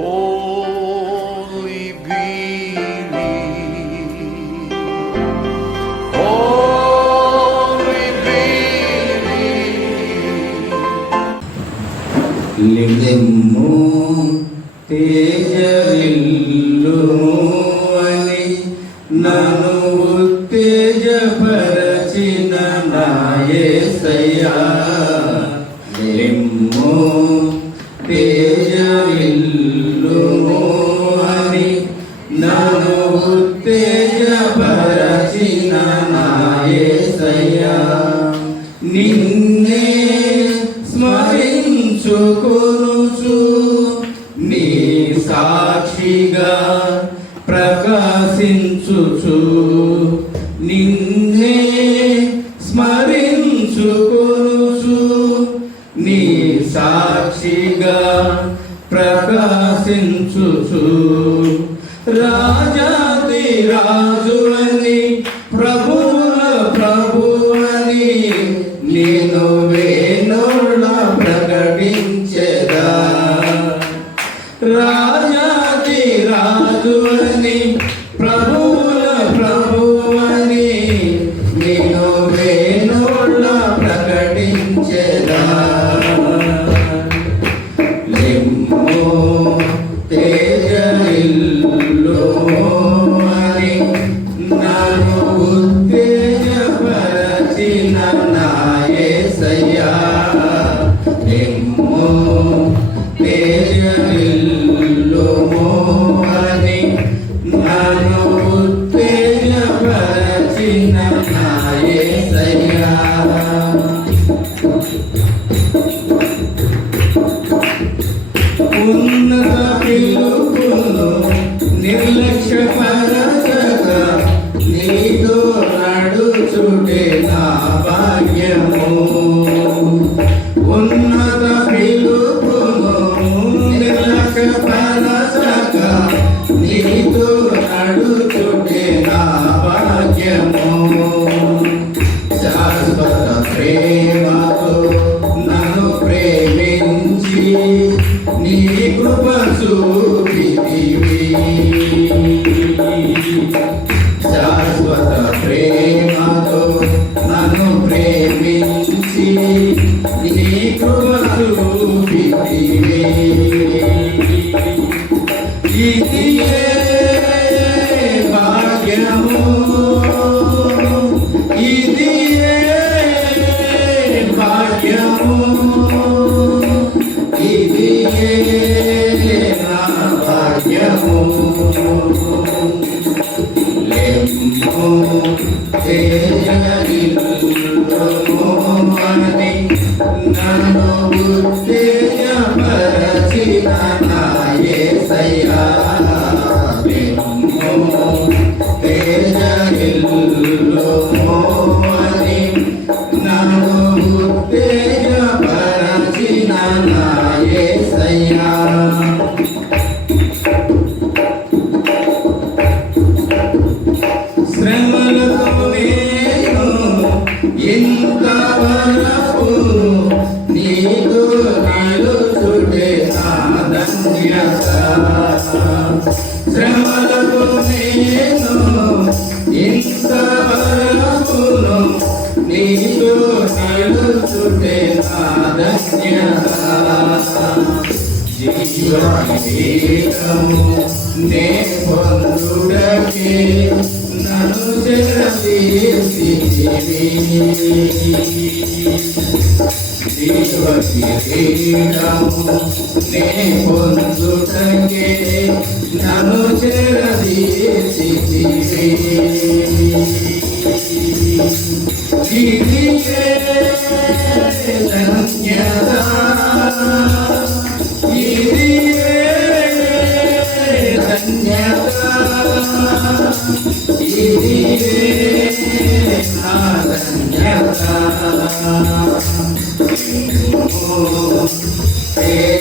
Only believe. Only believe. لدمو തേജവില്ലുമോ అని నను ఉత్తేజపరచిన నాయసయ్యా నిమ్మో जाती राजू No. నన్ను ప్రేమించి నీ కృపలు దినము నే పొందుటకే నను చెరదీసితివే జీవితే ధన్యదా జీవితే ధన్యదా జీవితే ధన్యదా Oh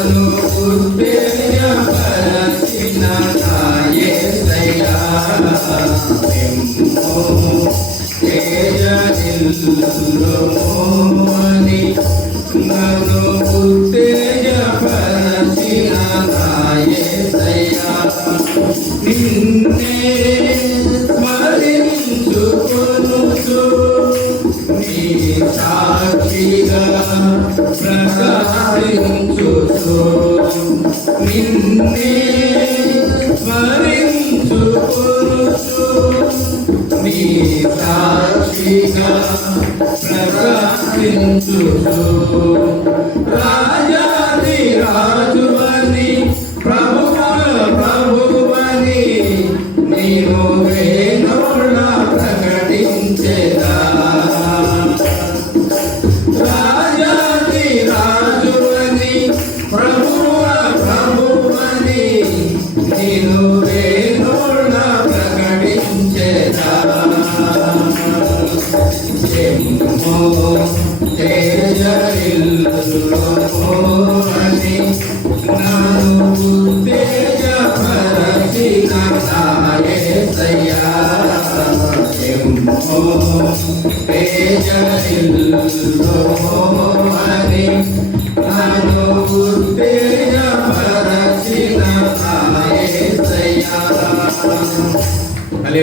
amor ప్రసాదించుతో నిన్నే స్మరించుకొనుచు నీ సాక్షిగా ప్రసాదించుతో రాజాది రాజువని ప్రభువ ప్రభువని నీవు వేణుల ప్రకటించేదా. అలే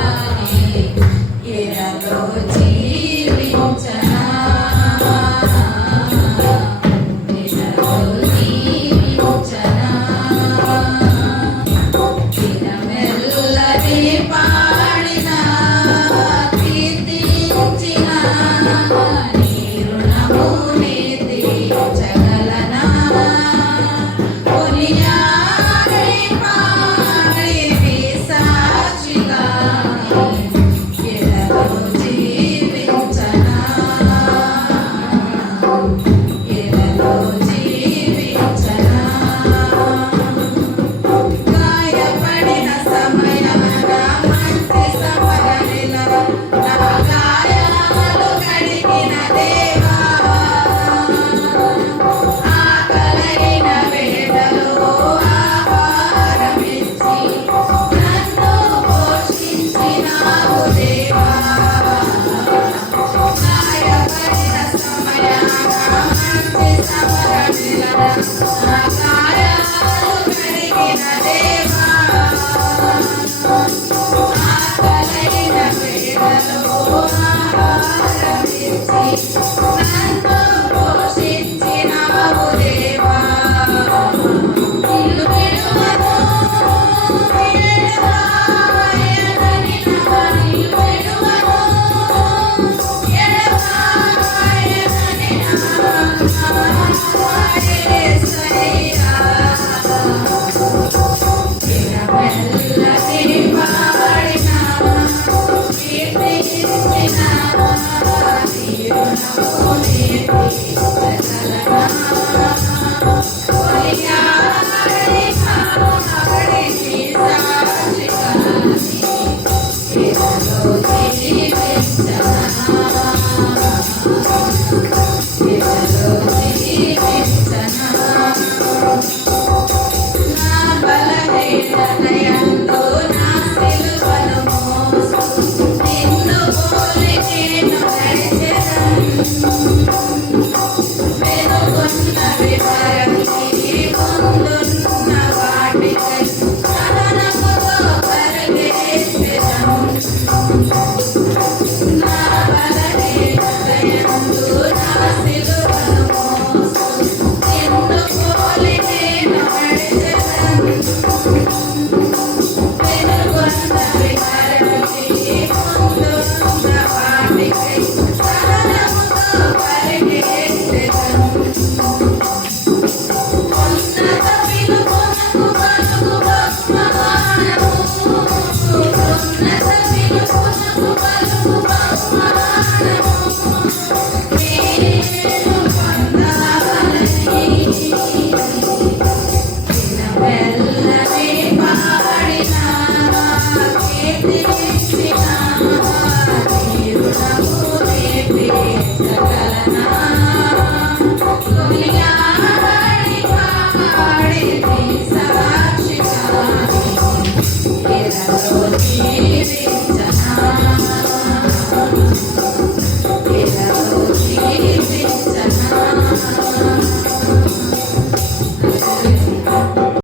సాక్షిగా Jesus.